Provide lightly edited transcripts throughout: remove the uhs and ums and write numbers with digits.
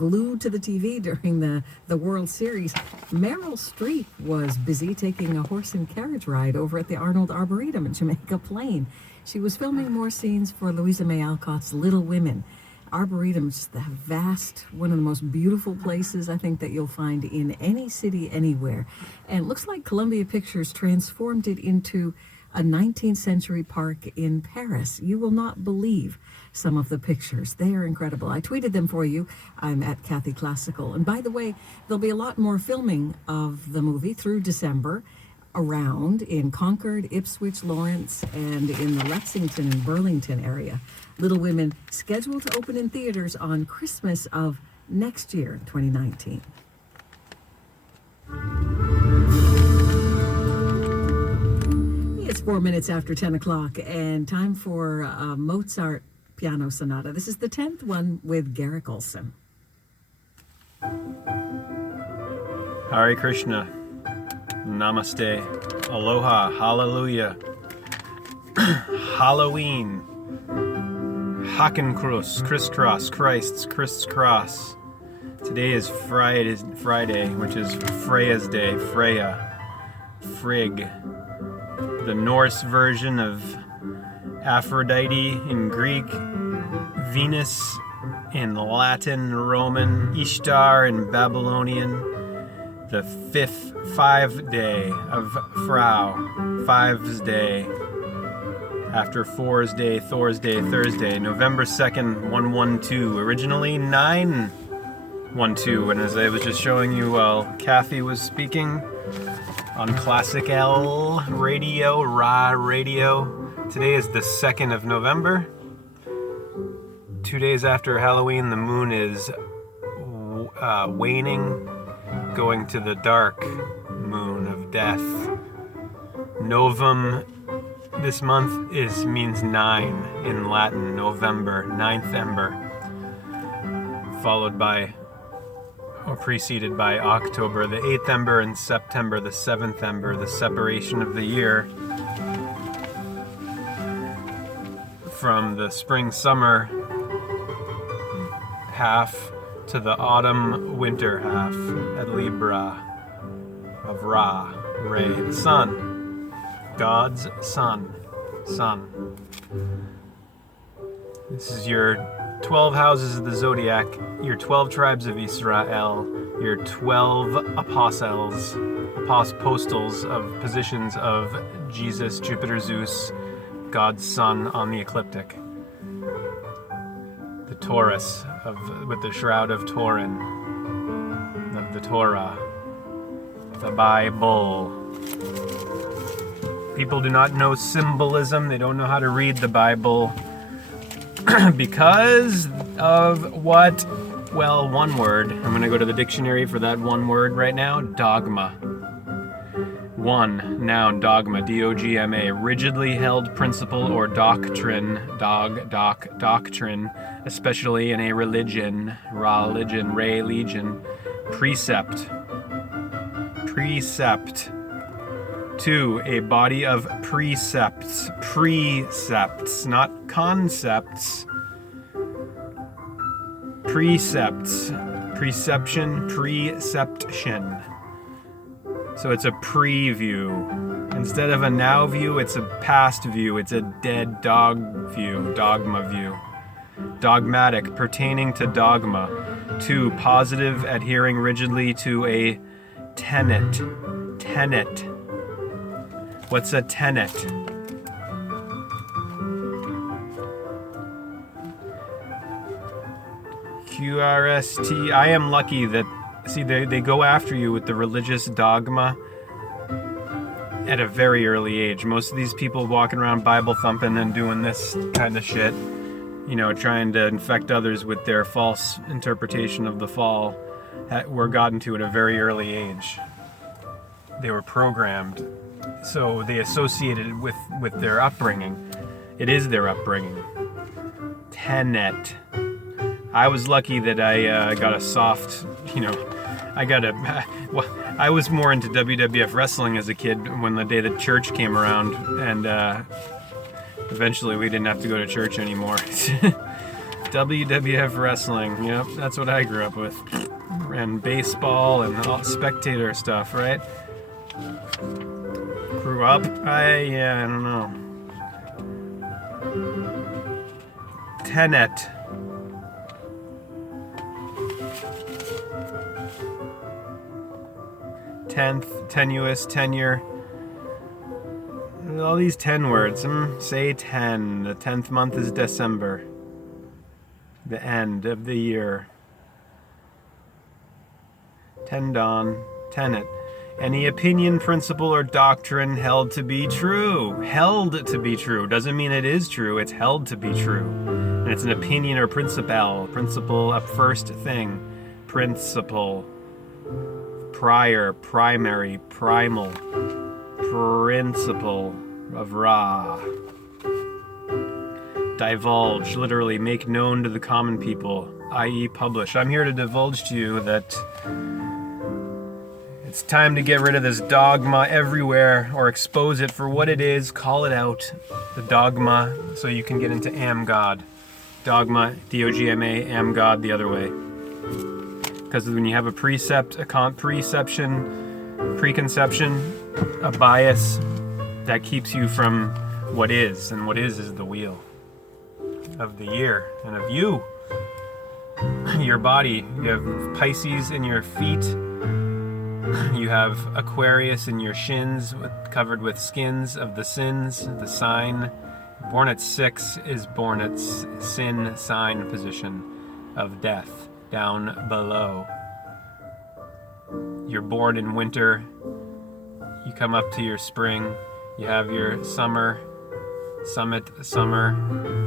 glued to the TV during the World Series. Meryl Streep was busy taking a horse and carriage ride over at the Arnold Arboretum in Jamaica Plain. She was filming more scenes for Louisa May Alcott's Little Women. Arboretum is just a vast, one of the most beautiful places I think that you'll find in any city anywhere. And it looks like Columbia Pictures transformed it into a 19th century park in Paris. You will not believe some of the pictures. They are incredible. I tweeted them for you. I'm at Kathy Classical. And by the way, there'll be a lot more filming of the movie through December around in Concord, Ipswich, Lawrence, and in the Lexington and Burlington area. Little Women scheduled to open in theaters on Christmas of next year, 2019. It's 4 minutes after 10 o'clock and time for Mozart Piano Sonata. This is the 10th one with Garrick Olson. Hare Krishna. Namaste. Aloha. Hallelujah. Halloween. Hakenkreuz. Crisscross. Christ's crisscross. Today is Friday, which is Freya's Day. Freya. Frigg. The Norse version of Aphrodite in Greek, Venus in Latin, Roman, Ishtar in Babylonian, the five day of Frau, Fives Day, after Four's Day, Thor's Day, Thursday, November 2nd, 112, originally 912, and as I was just showing you while Kathy was speaking, on Classic L Radio, Ra Radio. Today is the 2nd of November. 2 days after Halloween, the moon is waning, going to the dark moon of death. Novum this month means 9 in Latin, November, Nine-ember, followed by or preceded by October, the 8th ember, and September, the 7th ember, the separation of the year from the spring-summer half to the autumn-winter half at Libra of Ra, Re, the sun, God's sun. This is your 12 houses of the zodiac, your 12 tribes of Israel, your 12 apostles of positions of Jesus, Jupiter, Zeus, God's Son on the ecliptic. The Taurus with the shroud of Turin, of the Torah, the Bible. People do not know symbolism, they don't know how to read the Bible. Because of what? Well, one word. I'm going to go to the dictionary for that one word right now. Dogma. One, noun, dogma, D-O-G-M-A. Rigidly held principle or doctrine, doctrine, especially in a religion, religion. Precept. 2, a body of precepts, not concepts. Precepts, preception. So it's a preview. Instead of a now view, it's a past view. It's a dead dog view, dogma view. Dogmatic, pertaining to dogma. 2, positive, adhering rigidly to a tenet. What's a tenet? QRST. I am lucky that, see, they go after you with the religious dogma at a very early age. Most of these people walking around Bible thumping and doing this kind of shit, trying to infect others with their false interpretation of the fall, were gotten to at a very early age. They were programmed. So they associated it with their upbringing. It is their upbringing. Tenet. I was lucky that I got a soft, I was more into WWF wrestling as a kid when the day that church came around, and eventually we didn't have to go to church anymore. WWF wrestling. Yep, that's what I grew up with. And baseball and all spectator stuff, right? Grew up? I don't know. Tenet. Tenth, tenuous, tenure. All these 10 words. Say 10. The 10th month is December. The end of the year. Tendon. Tenet. Any opinion, principle, or doctrine held to be true. Held to be true. Doesn't mean it is true. It's held to be true. And it's an opinion or principle. Principle, a first thing. Principle. Prior, primary, primal. Principle of Ra. Divulge, literally make known to the common people, i.e. publish. I'm here to divulge to you that it's time to get rid of this dogma everywhere, or expose it for what it is, call it out, the dogma, so you can get into Am God. Dogma, D-O-G-M-A, Am God the other way. Because when you have a precept, a preconception, a bias, that keeps you from what is, and what is the wheel of the year, and of you, your body. You have Pisces in your feet, you have Aquarius in your shins, covered with skins of the sins, the sign. Born at 6 is born at sin sign position of death, down below. You're born in winter, you come up to your spring, you have your summer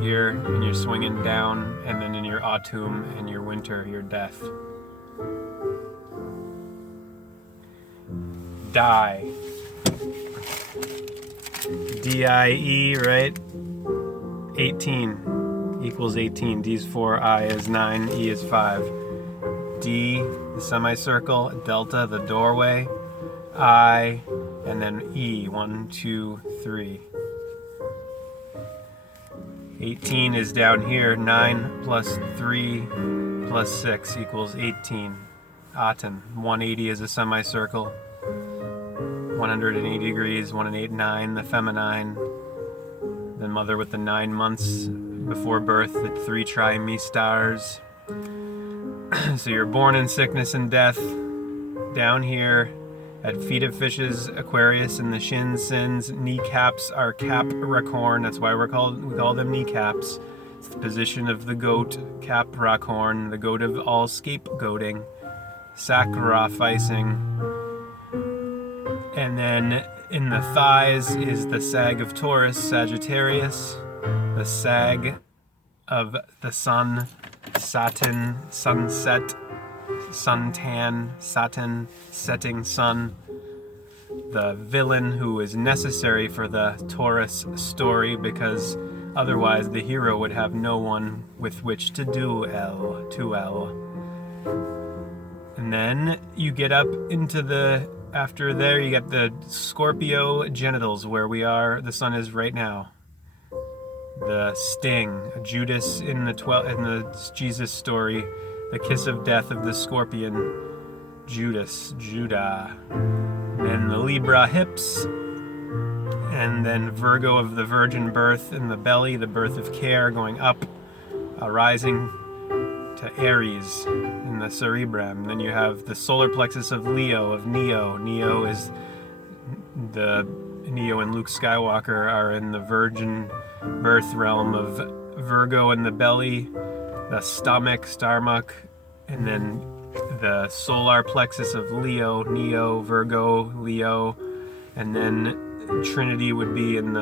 here, and you're swinging down, and then in your autumn and your winter, your death. Die. D-I-E, right? 18 equals 18. D's 4, I is 9, E is 5. D, the semicircle, delta, the doorway, I, and then E, 1, 2, 3. 18 is down here. 9 plus 3 plus 6 equals 18. Aten. 180 is a semicircle. 180 degrees, 1 and 8, 9, the feminine. The mother with the 9 months before birth, the 3 trimesters. So you're born in sickness and death. Down here at feet of fishes, Aquarius, and the shins, sins. Kneecaps are Capricorn. That's why we call them kneecaps. It's the position of the goat, Capricorn, the goat of all scapegoating, sacrificing. And then in the thighs is the sag of Taurus, Sagittarius, the sag of the sun, Saturn, sunset, suntan, Saturn, setting sun, the villain who is necessary for the Taurus story, because otherwise the hero would have no one with which to duel. And then you get up into after there you get the Scorpio genitals, where the sun is right now. The sting, Judas in the Jesus story, the kiss of death of the scorpion, Judah. Then the Libra hips, and then Virgo of the virgin birth in the belly, the birth of care, going up, rising to Aries in the cerebrum. Then you have the solar plexus of Leo, of Neo. Neo and Luke Skywalker are in the virgin birth realm of Virgo in the belly, the stomach, and then the solar plexus of Leo, Neo, Virgo, Leo, and then Trinity would be and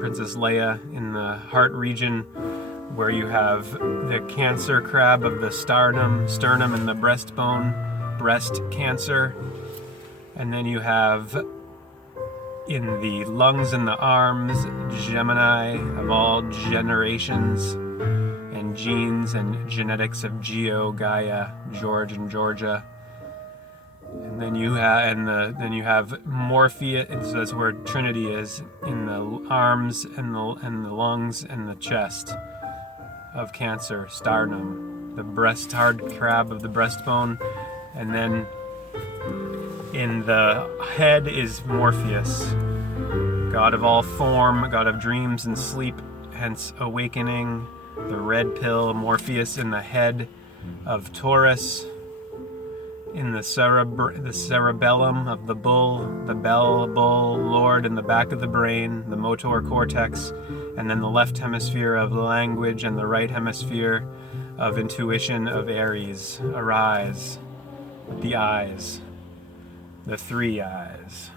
Princess Leia in the heart region, where you have the cancer crab of the sternum and the breastbone, breast cancer. And then you have in the lungs and the arms, Gemini of all generations, and genes and genetics of Geo, Gaia, George, and Georgia. And then you have Morpheus. So that's where Trinity is, in the arms and the lungs and the chest of Cancer, sternum, the breast hard crab of the breastbone, and then in the head is Morpheus, god of all form, god of dreams and sleep, hence awakening, the red pill, Morpheus in the head of Taurus, in the cerebellum of the bull, the bull, lord in the back of the brain, the motor cortex, and then the left hemisphere of language and the right hemisphere of intuition of Aries, arise, with the eyes, the three eyes,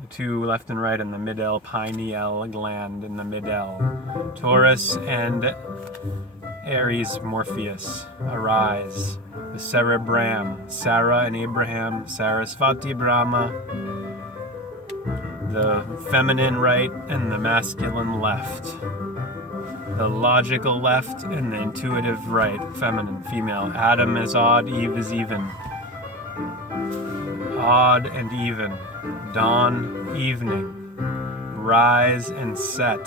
the two left and right in the mid-L pineal gland in the mid-L, Taurus and Aries, Morpheus, arise, the cerebram, Sarah and Abraham, Sarasvati Brahma, the feminine right and the masculine left, the logical left and the intuitive right, feminine, female. Adam is odd, Eve is even. Odd and even, dawn, evening, rise and set,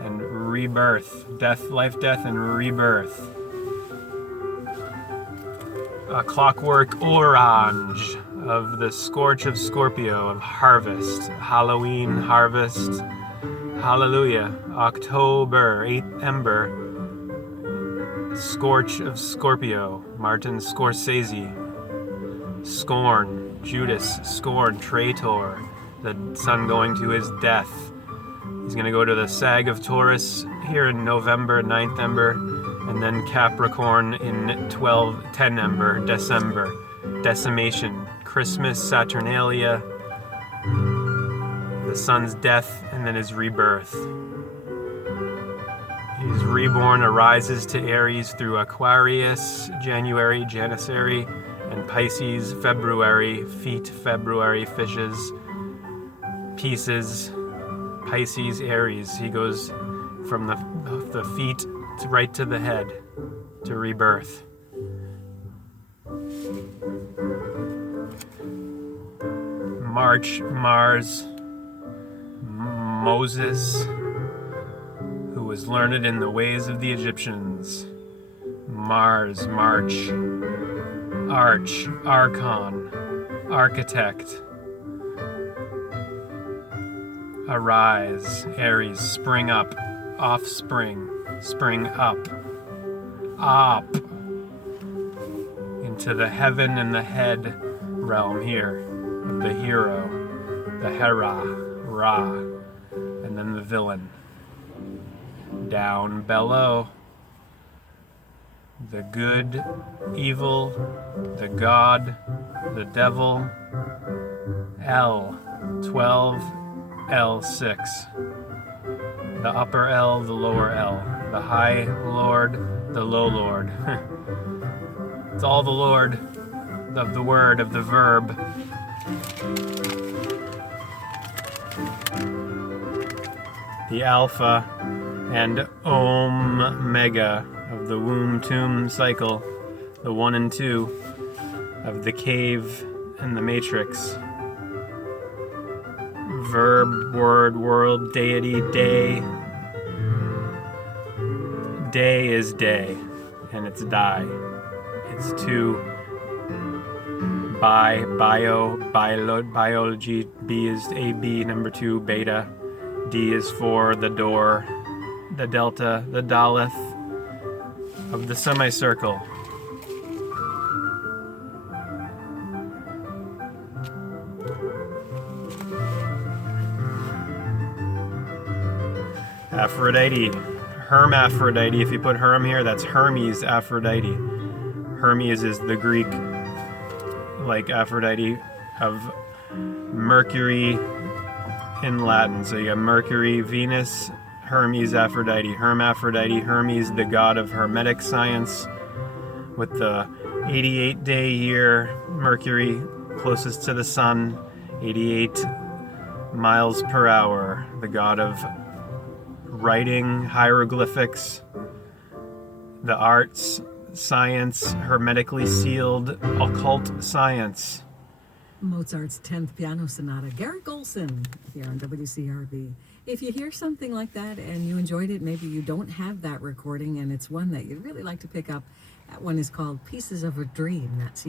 and rebirth, death, life, death, and rebirth. A clockwork orange of the scorch of Scorpio, of harvest, Halloween, harvest, hallelujah, October, 8th ember, scorch of Scorpio, Martin Scorsese, scorn, Judas, scorn, traitor, the sun going to his death. He's going to go to the Sag of Taurus here in November, 9th ember, and then Capricorn in 10 ember, December, decimation, Christmas, Saturnalia, the sun's death, and then his rebirth. He's reborn, arises to Aries through Aquarius, January, Janissary, and Pisces, February, feet, February, fishes, pieces, Pisces, Aries. He goes from the feet right to the head to rebirth. March, Mars, Moses, who was learned in the ways of the Egyptians. Mars, March, Arch, Archon, Architect. Arise, Aries, spring up, offspring, spring up, up, into the heaven and the head realm here, of the hero, the Hera, Ra, and then the villain. Down below, the good, evil, the God, the devil, L, 12, L6. The upper L, the lower L. The high Lord, the low Lord. It's all the Lord of the word, of the verb. The Alpha and Omega of the womb-tomb cycle. The 1 and 2 of the cave and the matrix. Verb, word, world, deity, day. Day is day, and it's die. It's to biology. B is AB, number 2, beta. D is for the door, the delta, the Daleth of the semicircle. Aphrodite, Hermaphrodite. If you put Herm here, that's Hermes, Aphrodite. Hermes is the Greek, like Aphrodite, of Mercury in Latin. So you have Mercury, Venus, Hermes, Aphrodite. Hermaphrodite, Hermes, the god of Hermetic science, with the 88-day year, Mercury closest to the sun, 88 miles per hour, the god of writing, hieroglyphics, the arts, science, hermetically sealed, occult science. Mozart's 10th Piano Sonata. Garrett Golson here on WCRB. If you hear something like that and you enjoyed it, maybe you don't have that recording and it's one that you'd really like to pick up, that one is called Pieces of a Dream. That's